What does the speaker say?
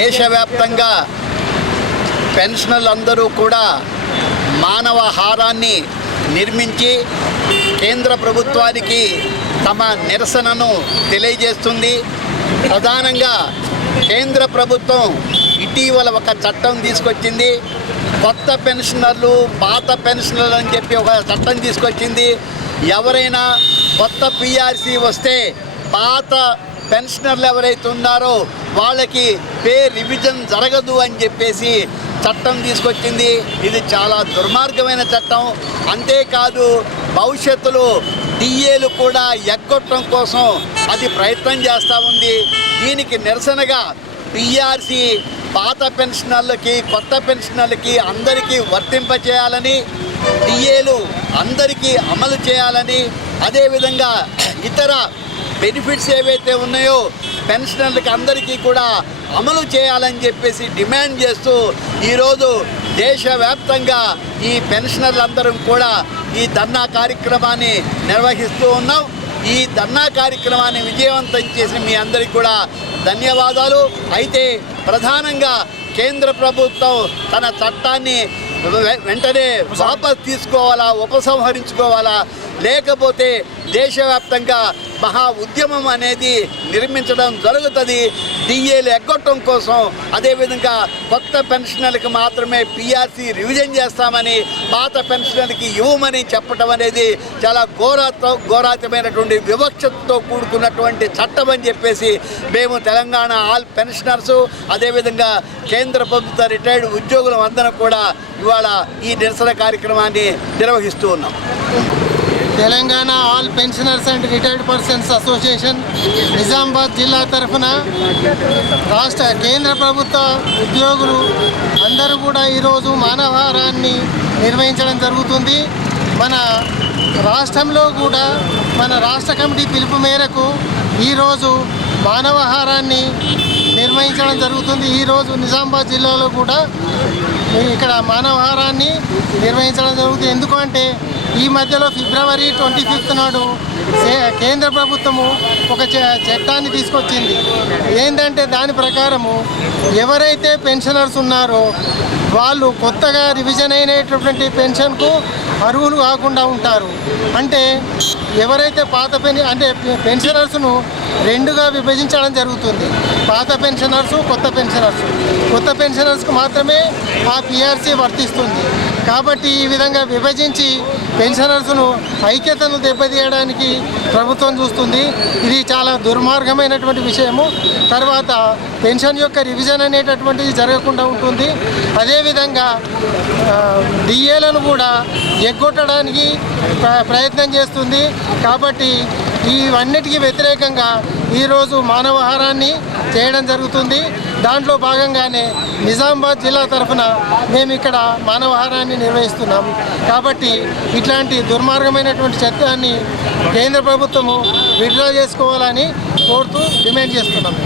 దేశవ్యాప్తంగా పెన్షనర్లందరూ కూడా మానవహారాన్ని నిర్మించి కేంద్ర ప్రభుత్వానికి తమ నిరసనను తెలియజేస్తుంది. ప్రధానంగా కేంద్ర ప్రభుత్వం ఇటీవల ఒక చట్టం తీసుకొచ్చింది. కొత్త పెన్షనర్లు, పాత పెన్షనర్లు అని చెప్పి ఒక చట్టం తీసుకొచ్చింది. ఎవరైనా కొత్త పిఆర్సీ వస్తే పాత పెన్షనర్లు ఎవరైతే ఉన్నారో వాళ్ళకి పే రివిజన్ జరగదు అని చెప్పేసి చట్టం తీసుకొచ్చింది. ఇది చాలా దుర్మార్గమైన చట్టం. అంతేకాదు భవిష్యత్తులో డిఏలు కూడా ఎగ్గొట్టడం కోసం అది ప్రయత్నం చేస్తూ ఉంది. దీనికి నిరసనగా పిఆర్సీ పాత పెన్షనర్లకి, కొత్త పెన్షనర్లకి అందరికీ వర్తింపచేయాలని, డిఏలు అందరికీ అమలు చేయాలని, అదేవిధంగా ఇతర బెనిఫిట్స్ ఏవైతే ఉన్నాయో పెన్షనర్లకి అందరికీ కూడా అమలు చేయాలని చెప్పేసి డిమాండ్ చేస్తూ ఈరోజు దేశవ్యాప్తంగా ఈ పెన్షనర్లందరం కూడా ఈ ధర్నా కార్యక్రమాన్ని నిర్వహిస్తూ ఉన్నాం. ఈ ధర్నా కార్యక్రమాన్ని విజయవంతం చేసిన మీ అందరికీ కూడా ధన్యవాదాలు. అయితే ప్రధానంగా కేంద్ర ప్రభుత్వం తన చట్టాన్ని వెంటనే వాపస్ తీసుకోవాలా, ఉపసంహరించుకోవాలా, లేకపోతే దేశవ్యాప్తంగా మహా ఉద్యమం అనేది నిర్మించడం జరుగుతుంది. డిఏలు ఎగ్గొట్టడం కోసం, అదేవిధంగా కొత్త పెన్షనర్లకు మాత్రమే పిఆర్సీ రివిజన్ చేస్తామని, పాత పెన్షనర్కి ఇవ్వమని చెప్పడం అనేది చాలా ఘోరాతమైనటువంటి వివక్షతో కూడుకున్నటువంటి చట్టం అని చెప్పేసి మేము తెలంగాణ ఆల్ పెన్షనర్సు, అదేవిధంగా కేంద్ర ప్రభుత్వ రిటైర్డ్ ఉద్యోగులం అందరం కూడా ఇవాళ ఈ నిరసన కార్యక్రమాన్ని నిర్వహిస్తూ ఉన్నాం. Telangana all pensioners and retired persons association Nizamabad జిల్లా తరఫున కేంద్ర ప్రభుత్వ ఉద్యోగులు అందరూ కూడా ఈరోజు మానవహారాన్ని నిర్వహించడం జరుగుతుంది. మన రాష్ట్రంలో కూడా మన రాష్ట్ర కమిటీ పిలుపు మేరకు ఈరోజు మానవహారాన్ని నిర్వహించడం జరుగుతుంది. ఈరోజు నిజామాబాద్ జిల్లాలో కూడా ఇక్కడ మానవహారాన్ని నిర్వహించడం జరుగుతుంది. ఎందుకంటే ఈ మధ్యలో ఫిబ్రవరి 25 నాడు కేంద్ర ప్రభుత్వము ఒక చట్టాన్ని తీసుకొచ్చింది. ఏంటంటే దాని ప్రకారము ఎవరైతే పెన్షనర్స్ ఉన్నారో వాళ్ళు కొత్తగా రివిజన్ అయినటువంటి పెన్షన్కు అర్హులు కాకుండా ఉంటారు. అంటే ఎవరైతే పెన్షనర్స్ను రెండుగా విభజించడం జరుగుతుంది. పాత పెన్షనర్సు, కొత్త పెన్షనర్స్కు మాత్రమే ఆ పిఆర్సీ వర్తిస్తుంది. కాబట్టి ఈ విధంగా విభజించి పెన్షనర్స్ను ఐక్యతను దెబ్బతీయడానికి ప్రభుత్వం చూస్తుంది. ఇది చాలా దుర్మార్గమైనటువంటి విషయము. తర్వాత పెన్షన్ యొక్క రివిజన్ అనేటటువంటిది జరగకుండా ఉంటుంది. అదేవిధంగా డిఏలను కూడా ఎగ్గొట్టడానికి ప్రయత్నం చేస్తుంది. కాబట్టి ఇవన్నిటికీ వ్యతిరేకంగా ఈరోజు మానవహారాన్ని చేయడం జరుగుతుంది. దాంట్లో భాగంగానే నిజామాబాద్ జిల్లా తరఫున మేము ఇక్కడ మానవహారాన్ని నిర్వహిస్తున్నాం. కాబట్టి ఇట్లాంటి దుర్మార్గమైనటువంటి చట్టాన్ని కేంద్ర ప్రభుత్వము విత్డ్రా చేసుకోవాలని కోరుతూ డిమాండ్ చేస్తున్నాం.